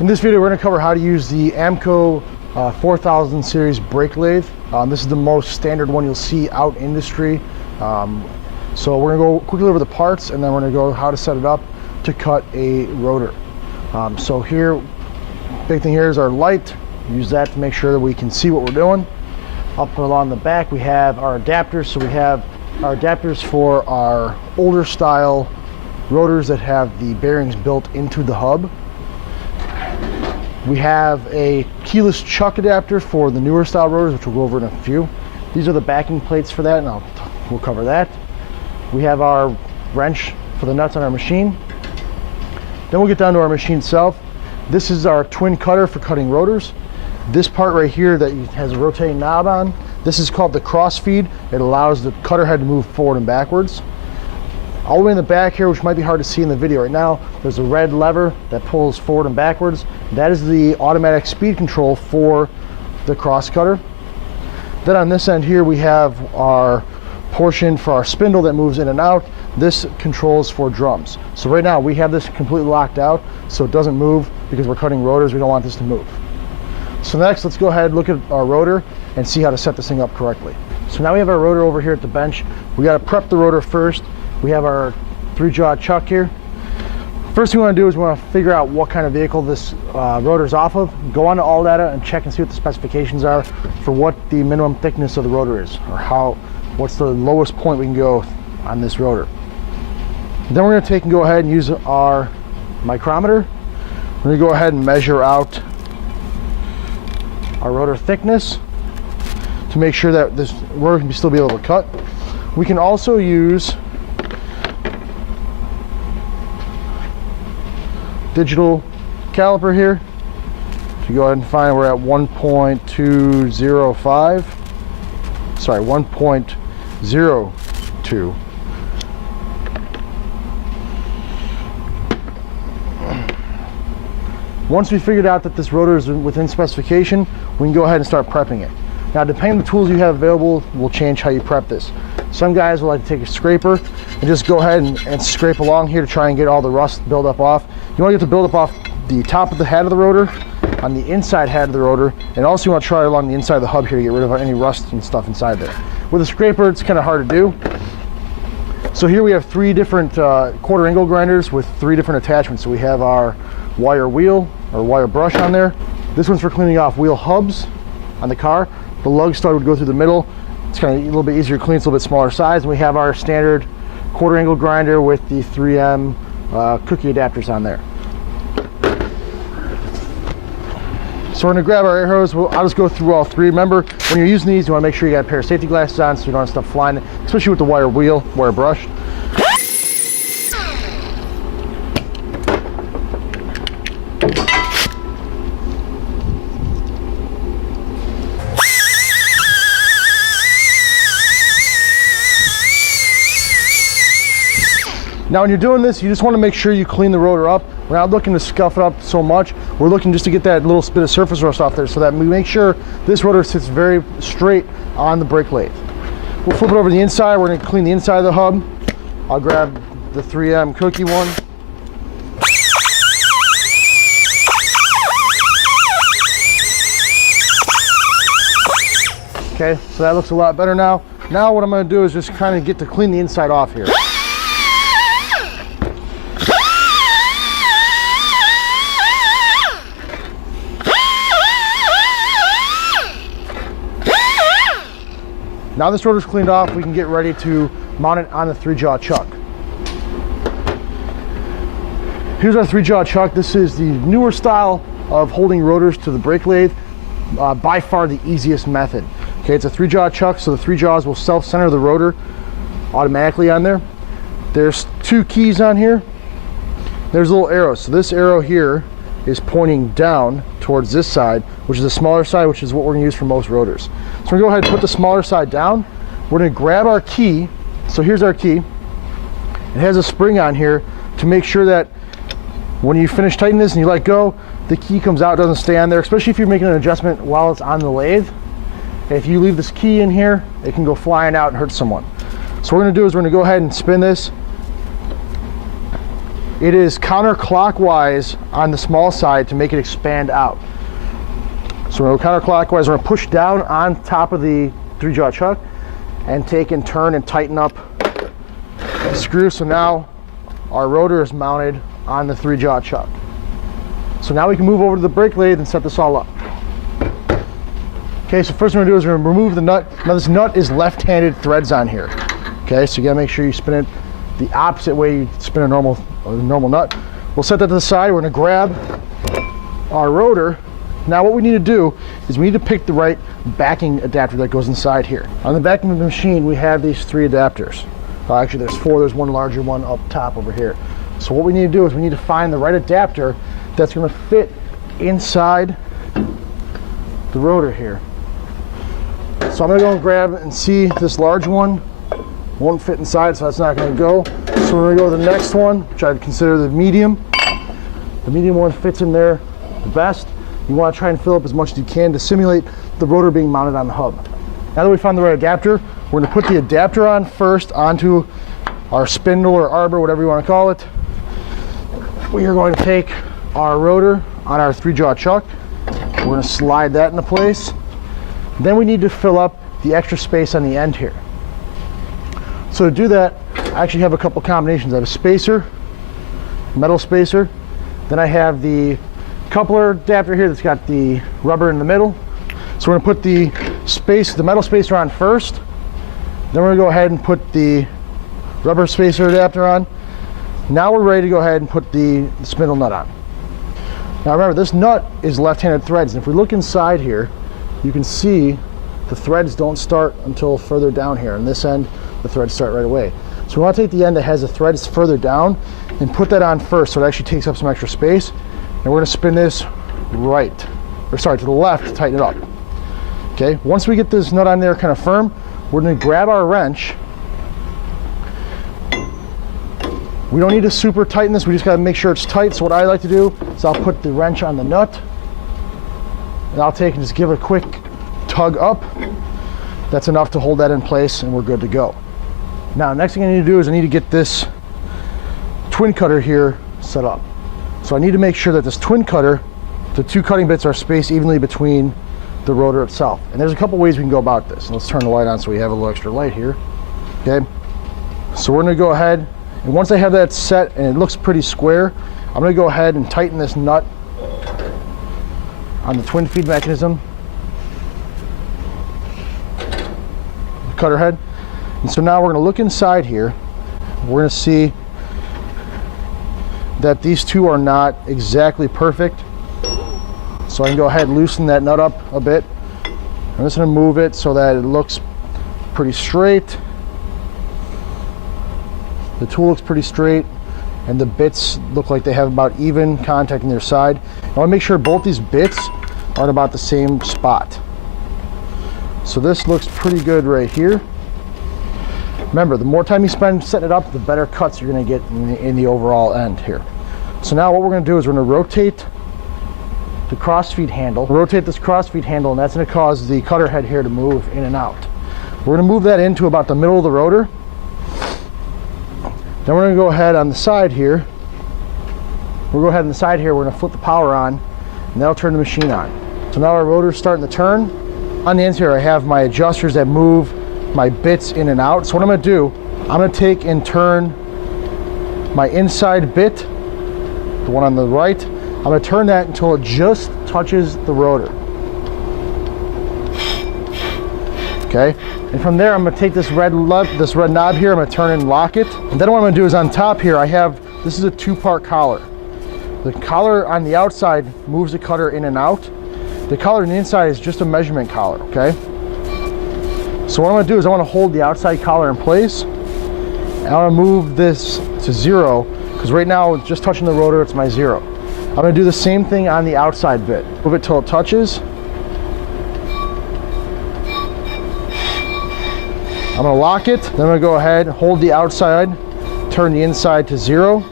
In this video, we're going to cover how to use the AAMCO 4000 series brake lathe. This is the most standard one you'll see out in industry. So we're going to go quickly over the parts, and then we're going to go how to set it up to cut a rotor. So here, big thing here is our light. Use that to make sure that we can see what we're doing. Up and along the back, we have our adapters. So we have our adapters for our older style rotors that have the bearings built into the hub. We have a keyless chuck adapter for the newer style rotors, which we'll go over in a few. These are the backing plates for that, and we'll cover that. We have our wrench for the nuts on our machine. Then we'll get down to our machine itself. This is our twin cutter for cutting rotors. This part right here that has a rotating knob on, this is called the cross feed. It allows the cutter head to move forward and backwards. All the way in the back here, which might be hard to see in the video right now, there's a red lever that pulls forward and backwards. That is the automatic speed control for the cross cutter. Then on this end here, we have our portion for our spindle that moves in and out. This controls for drums. So right now we have this completely locked out so it doesn't move because we're cutting rotors. We don't want this to move. So next, let's go ahead and look at our rotor and see how to set this thing up correctly. So now we have our rotor over here at the bench. We got to prep the rotor first. We have our 3-jaw chuck here. First thing we want to do is we want to figure out what kind of vehicle this rotor is off of. Go on to AllData and check and see what the specifications are for what the minimum thickness of the rotor is, or what's the lowest point we can go on this rotor. Then we're going to take and go ahead and use our micrometer. We're going to go ahead and measure out our rotor thickness to make sure that this rotor can still be able to cut. We can also use digital caliper here. If you go ahead and find, we're at 1.205. Sorry, 1.02. Once we figured out that this rotor is within specification, we can go ahead and start prepping it. Now, depending on the tools you have available, will change how you prep this. Some guys will like to take a scraper and just go ahead and scrape along here to try and get all the rust buildup off. You want to get the buildup off the top of the head of the rotor, on the inside head of the rotor, and also you want to try along the inside of the hub here to get rid of any rust and stuff inside there. With a scraper, it's kind of hard to do. So here we have 3 different quarter angle grinders with 3 different attachments. So we have our wire wheel or wire brush on there. This one's for cleaning off wheel hubs on the car. The lug stud would go through the middle. It's kind of a little bit easier to clean, it's a little bit smaller size. And we have our standard quarter angle grinder with the 3M cookie adapters on there. So we're going to grab our air hose. I'll just go through all 3. Remember, when you're using these, you want to make sure you got a pair of safety glasses on so you don't have stuff flying, especially with the wire wheel, wire brush. Now when you're doing this, you just want to make sure you clean the rotor up. We're not looking to scuff it up so much. We're looking just to get that little bit of surface rust off there so that we make sure this rotor sits very straight on the brake lathe. We'll flip it over to the inside. We're going to clean the inside of the hub. I'll grab the 3M cookie one. Okay, so that looks a lot better now. Now what I'm going to do is just kind of get to clean the inside off here. Now this rotor's cleaned off, we can get ready to mount it on the 3-jaw chuck. Here's our 3-jaw chuck. This is the newer style of holding rotors to the brake lathe. By far the easiest method. Okay, it's a 3-jaw chuck, so the 3 jaws will self-center the rotor automatically on there. There's 2 keys on here. There's little arrows. So this arrow here is pointing down towards this side, which is the smaller side, which is what we're going to use for most rotors. So we're going to go ahead and put the smaller side down. We're going to grab our key. So here's our key. It has a spring on here to make sure that when you finish tightening this and you let go, the key comes out, doesn't stay on there, especially if you're making an adjustment while it's on the lathe. If you leave this key in here, it can go flying out and hurt someone. So what we're going to do is we're going to go ahead and spin this it is counterclockwise on the small side to make it expand out. So we're going to go counterclockwise. We're going to push down on top of the 3-jaw chuck and take and turn and tighten up the screw. So now our rotor is mounted on the 3-jaw chuck. So now we can move over to the brake lathe and set this all up. Okay, so first we're going to do is we're going to remove the nut. Now this nut is left-handed threads on here. Okay, so you got to make sure you spin it the opposite way you spin a normal nut. We'll set that to the side. We're going to grab our rotor. Now what we need to do is we need to pick the right backing adapter that goes inside here. On the back of the machine we have these 3 adapters. Actually there's 4, there's one larger one up top over here. So what we need to do is we need to find the right adapter that's going to fit inside the rotor here. So I'm going to go and grab and see this large one. Won't fit inside, so that's not going to go. So we're going to go to the next one, which I'd consider the medium. The medium one fits in there the best. You want to try and fill up as much as you can to simulate the rotor being mounted on the hub. Now that we found the right adapter, we're going to put the adapter on first onto our spindle or arbor, whatever you want to call it. We are going to take our rotor on our 3-jaw chuck. We're going to slide that into place. Then we need to fill up the extra space on the end here. So to do that, I actually have a couple combinations. I have a spacer, metal spacer. Then I have the coupler adapter here that's got the rubber in the middle. So we're going to put the metal spacer on first. Then we're going to go ahead and put the rubber spacer adapter on. Now we're ready to go ahead and put the spindle nut on. Now remember, this nut is left-handed threads, and if we look inside here, you can see the threads don't start until further down here. On this end, the threads start right away. So we want to take the end that has the threads further down and put that on first, so it actually takes up some extra space. And we're going to spin this to the left to tighten it up. Okay, once we get this nut on there kind of firm, we're going to grab our wrench. We don't need to super tighten this, we just got to make sure it's tight. So what I like to do is I'll put the wrench on the nut, and I'll take and just give it a quick tug up. That's enough to hold that in place, and we're good to go. Now, next thing I need to do is I need to get this twin cutter here set up. So I need to make sure that this twin cutter, the 2 cutting bits are spaced evenly between the rotor itself. And there's a couple ways we can go about this. Let's turn the light on so we have a little extra light here. Okay, so we're going to go ahead, and once I have that set and it looks pretty square, I'm going to go ahead and tighten this nut on the twin feed mechanism, the cutter head. And so now we're going to look inside here. We're going to see that these 2 are not exactly perfect. So I can go ahead and loosen that nut up a bit. I'm just going to move it so that it looks pretty straight. The tool looks pretty straight, and the bits look like they have about even contact on their side. I want to make sure both these bits are in about the same spot. So this looks pretty good right here. Remember, the more time you spend setting it up, the better cuts you're going to get in the overall end here. So now what we're going to do is we're going to rotate the crossfeed handle. Rotate this crossfeed handle, and that's going to cause the cutter head here to move in and out. We're going to move that into about the middle of the rotor. Then we're going to go ahead on the side here. We're going to flip the power on, and that'll turn the machine on. So now our rotor's starting to turn. On the ends here, I have my adjusters that move my bits in and out. So what I'm going to do, I'm going to take and turn my inside bit, the one on the right. I'm going to turn that until it just touches the rotor. Okay, and from there I'm going to take this red knob here, I'm going to turn and lock it. And then what I'm going to do is on top here I have, this is a 2-part collar. The collar on the outside moves the cutter in and out. The collar on the inside is just a measurement collar, okay? So what I'm going to do is I want to hold the outside collar in place, and I want to move this to 0, because right now it's just touching the rotor, it's my 0. I'm going to do the same thing on the outside bit. Move it till it touches. I'm going to lock it, then I'm going to go ahead, hold the outside, turn the inside to 0,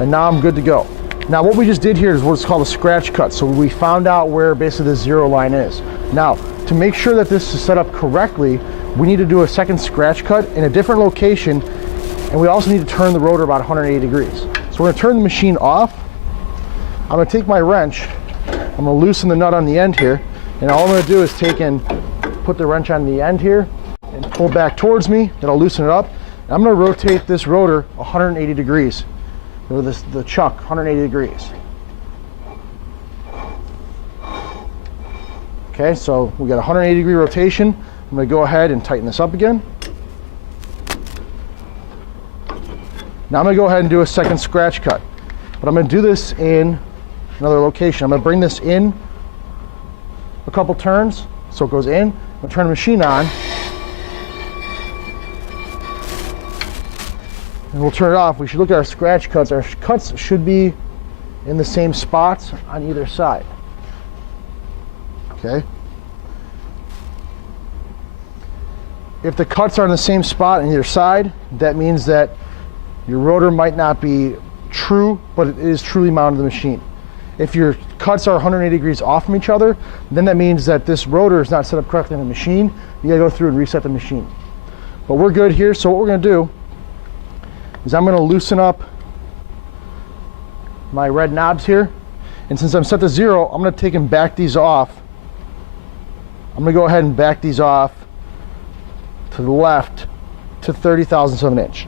and now I'm good to go. Now what we just did here is what's called a scratch cut. So we found out where basically the 0 line is. Now, to make sure that this is set up correctly, we need to do a second scratch cut in a different location, and we also need to turn the rotor about 180 degrees. So we're gonna turn the machine off. I'm gonna take my wrench, I'm gonna loosen the nut on the end here, and all I'm gonna do is take and put the wrench on the end here and pull back towards me. It'll loosen it up. I'm gonna rotate this rotor 180 degrees, or the chuck 180 degrees. Okay, so we got a 180 degree rotation. I'm gonna go ahead and tighten this up again. Now I'm gonna go ahead and do a second scratch cut. But I'm gonna do this in another location. I'm gonna bring this in a couple turns, so it goes in. I'm gonna turn the machine on, and we'll turn it off. We should look at our scratch cuts. Our cuts should be in the same spots on either side. Okay. If the cuts are in the same spot on either side, that means that your rotor might not be true, but it is truly mounted to the machine. If your cuts are 180 degrees off from each other, then that means that this rotor is not set up correctly in the machine. You gotta go through and reset the machine. But we're good here, so what we're gonna do is I'm gonna loosen up my red knobs here. And since I'm set to 0, I'm gonna take and back these off. I'm gonna go ahead and back these off to the left to 30 thousandths of an inch.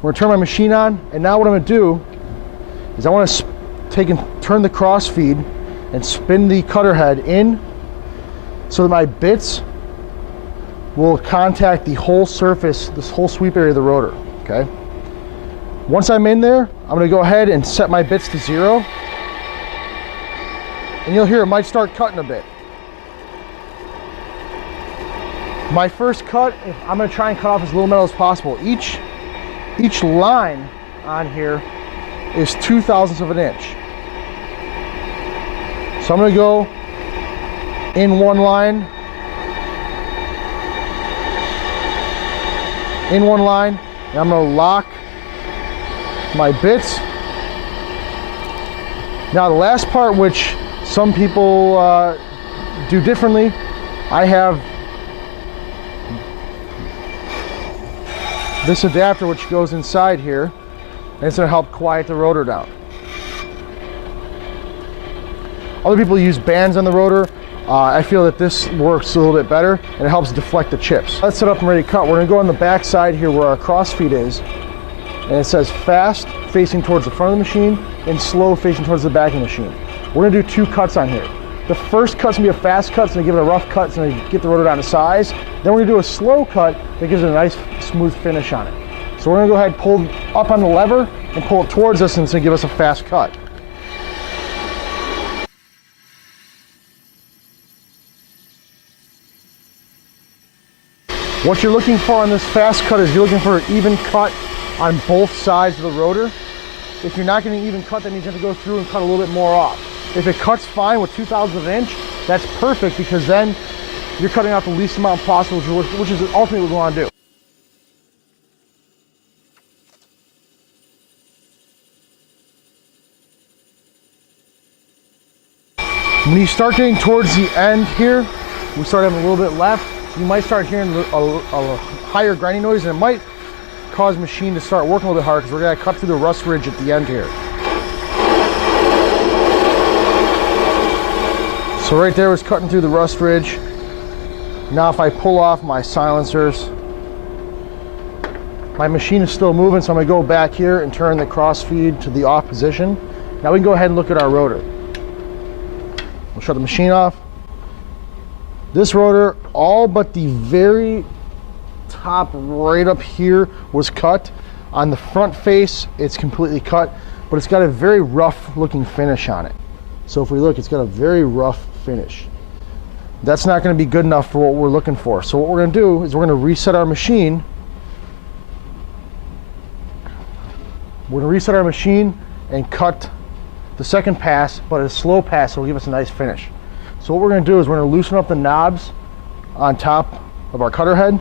We're gonna turn my machine on, and now what I'm gonna do is I want to take and turn the cross feed and spin the cutter head in so that my bits will contact the whole surface, this whole sweep area of the rotor, okay? Once I'm in there, I'm gonna go ahead and set my bits to 0, and you'll hear it might start cutting a bit. My first cut, I'm gonna try and cut off as little metal as possible. Each line on here is 2 thousandths of an inch. So I'm gonna go in one line, and I'm gonna lock my bits. Now the last part, which some people do differently, I have this adapter which goes inside here, and it's going to help quiet the rotor down. Other people use bands on the rotor. I feel that this works a little bit better, and it helps deflect the chips. Let's set up and ready to cut. We're going to go on the back side here where our cross feed is, and it says fast facing towards the front of the machine and slow facing towards the back of the machine. We're going to do 2 cuts on here. The first cut's going to be a fast cut, so give it a rough cut, so get the rotor down to size. Then we're going to do a slow cut that gives it a nice smooth finish on it. So we're going to go ahead and pull up on the lever and pull it towards us, and it's going to give us a fast cut. What you're looking for on this fast cut is you're looking for an even cut on both sides of the rotor. If you're not getting an even cut, that means you have to go through and cut a little bit more off. If it cuts fine with 2 thousandths of an inch, that's perfect, because then you're cutting out the least amount possible, which is ultimately what we want to do. When you start getting towards the end here, we start having a little bit left, you might start hearing a higher grinding noise, and it might cause the machine to start working a little bit harder, because we're going to cut through the rust ridge at the end here. So right there was cutting through the rust ridge. Now if I pull off my silencers, my machine is still moving, so I'm going to go back here and turn the cross feed to the off position. Now we can go ahead and look at our rotor. We'll shut the machine off. This rotor, all but the very top right up here was cut. On the front face, it's completely cut, but it's got a very rough looking finish on it. So if we look, it's got a very rough finish. That's not going to be good enough for what we're looking for. So what we're going to do is we're going to reset our machine. We're going to reset our machine and cut the second pass, but a slow pass, so it'll give us a nice finish. So what we're going to do is we're going to loosen up the knobs on top of our cutter head.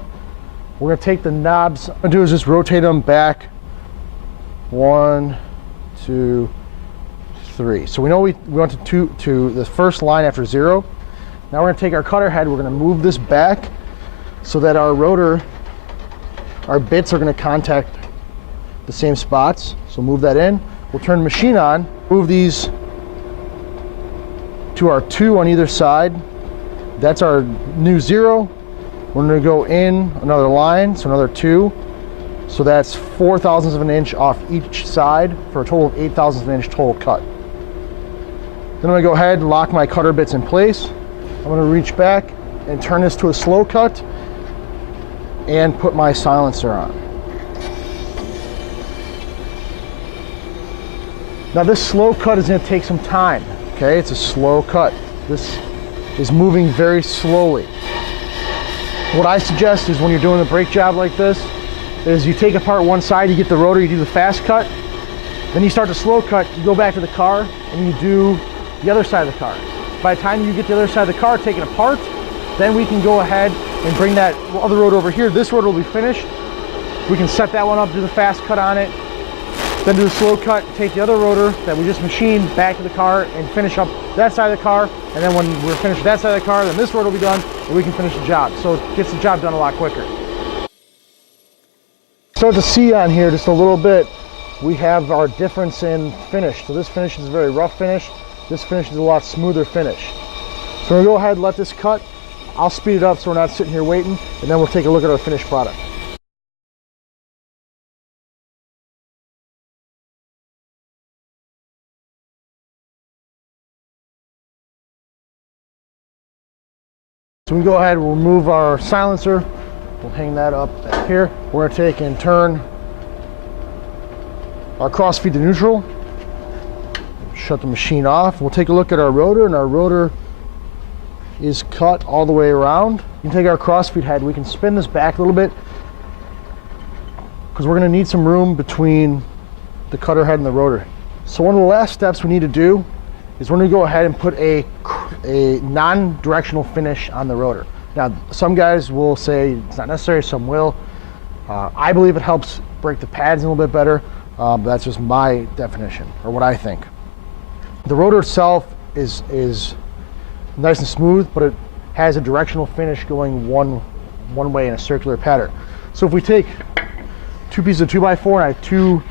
We're going to take the knobs, what I'm going to do is just rotate them back 1, 2, 3. So we know we went to the first line after 0. Now we're going to take our cutter head, we're going to move this back so that our rotor, our bits are going to contact the same spots. So move that in. We'll turn the machine on, move these to our 2 on either side. That's our new 0. We're going to go in another line, so another 2. So that's 4 thousandths of an inch off each side for a total of 8 thousandths of an inch total cut. Then I'm going to go ahead and lock my cutter bits in place. I'm going to reach back and turn this to a slow cut and put my silencer on. Now this slow cut is going to take some time, okay? It's a slow cut. This is moving very slowly. What I suggest is when you're doing a brake job like this, is you take apart one side, you get the rotor, you do the fast cut, then you start the slow cut, you go back to the car, and you do the other side of the car. By the time you get the other side of the car, take it apart, then we can go ahead and bring that other rotor over here. This rotor will be finished. We can set that one up, do the fast cut on it, then do the slow cut, take the other rotor that we just machined back to the car and finish up that side of the car. And then when we're finished with that side of the car, then this rotor will be done and we can finish the job. So it gets the job done a lot quicker. Start to see on here just a little bit, we have our difference in finish. So this finish is a very rough finish. This finish is a lot smoother finish. So we'll go ahead and let this cut. I'll speed it up so we're not sitting here waiting, and then we'll take a look at our finished product. So we can go ahead and we'll remove our silencer. We'll hang that up back here. We're going to take and turn our crossfeed to neutral. Shut the machine off. We'll take a look at our rotor, and our rotor is cut all the way around. You can take our crossfeed head. We can spin this back a little bit because we're going to need some room between the cutter head and the rotor. So one of the last steps we need to do is we're going to go ahead and put a non-directional finish on the rotor. Now, some guys will say it's not necessary, some will. I believe it helps break the pads a little bit better, but that's just my definition, or what I think. The rotor itself is nice and smooth, but it has a directional finish going one way in a circular pattern. So if we take 2 pieces of 2x4 and I have 2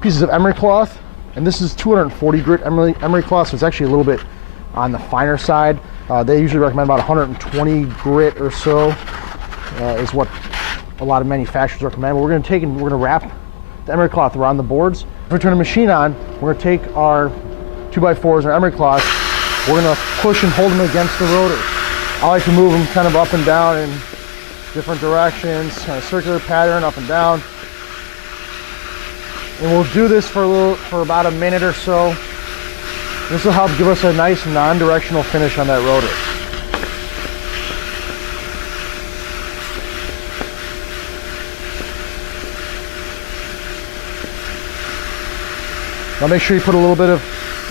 pieces of emery cloth, and this is 240 grit emery cloth, so it's actually a little bit on the finer side. They usually recommend about 120 grit or so is what a lot of manufacturers recommend. But we're going to take and we're going to wrap the emery cloth around the boards. If we turn the machine on, we're going to take our 2x4s and our emery cloth. We're going to push and hold them against the rotor. I like to move them kind of up and down in different directions, kind of circular pattern, up and down. And we'll do this for about a minute or so. This will help give us a nice non-directional finish on that rotor. Now make sure you put a little bit of,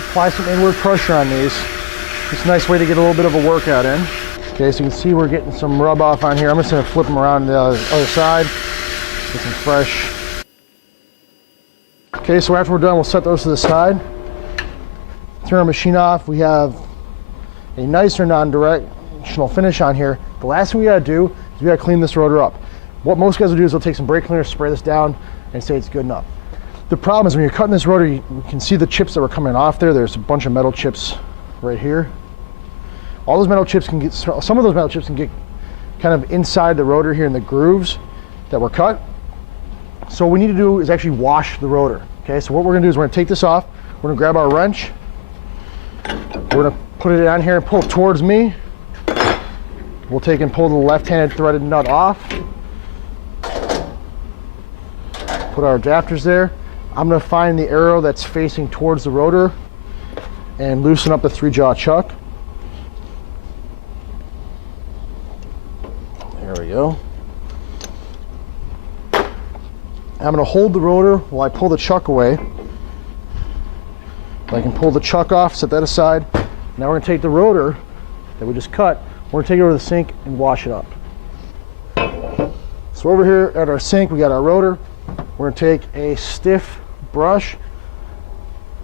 apply some inward pressure on these. It's a nice way to get a little bit of a workout in. Okay, so you can see we're getting some rub off on here. I'm just going to flip them around to the other side. Get some fresh. Okay, so after we're done, we'll set those to the side. Turn our machine off. We have a nicer non-directional finish on here. The last thing we gotta do is we gotta clean this rotor up. What most guys will do is they'll take some brake cleaner, spray this down, and say it's good enough. The problem is when you're cutting this rotor, you can see the chips that were coming off there. There's a bunch of metal chips right here. All those metal chips can get, some of those metal chips can get kind of inside the rotor here in the grooves that were cut. So what we need to do is actually wash the rotor. Okay, so what we're gonna do is we're gonna take this off. We're gonna grab our wrench. We're gonna put it on here and pull it towards me. We'll take and pull the left-handed threaded nut off. Put our adapters there. I'm gonna find the arrow that's facing towards the rotor and loosen up the 3-jaw chuck. There we go. I'm gonna hold the rotor while I pull the chuck away. I can pull the chuck off, set that aside. Now we're gonna take the rotor that we just cut, we're gonna take it over to the sink and wash it up. So over here at our sink, we got our rotor. We're gonna take a stiff brush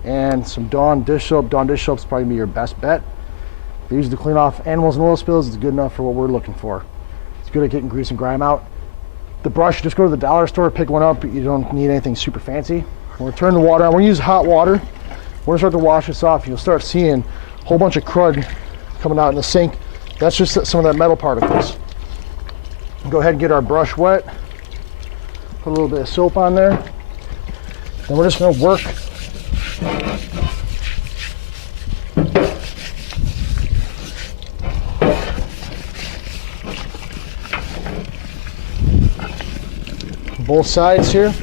and some Dawn dish soap. Dawn dish soap is probably gonna be your best bet. They use it to clean off animals and oil spills. It's good enough for what we're looking for. It's good at getting grease and grime out. The brush, just go to the dollar store, pick one up. You don't need anything super fancy. We're gonna turn the water on. We're gonna use hot water. We're gonna start to wash this off. You'll start seeing a whole bunch of crud coming out in the sink. That's just some of that metal particles. Go ahead and get our brush wet. Put a little bit of soap on there. Then we're just gonna work both sides here.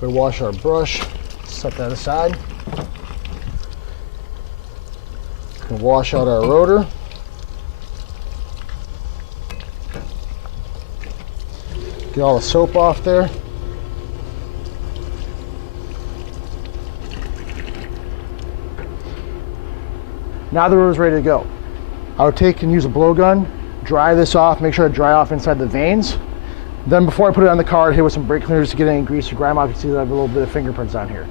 We'll wash our brush, set that aside. We'll wash out our rotor. Get all the soap off there. Now the rotor's ready to go. I would take and use a blowgun, dry this off, make sure I dry off inside the vanes. Then before I put it on the car, I'd hit with some brake cleaners to get any grease or grime off. You can see that I have a little bit of fingerprints on here.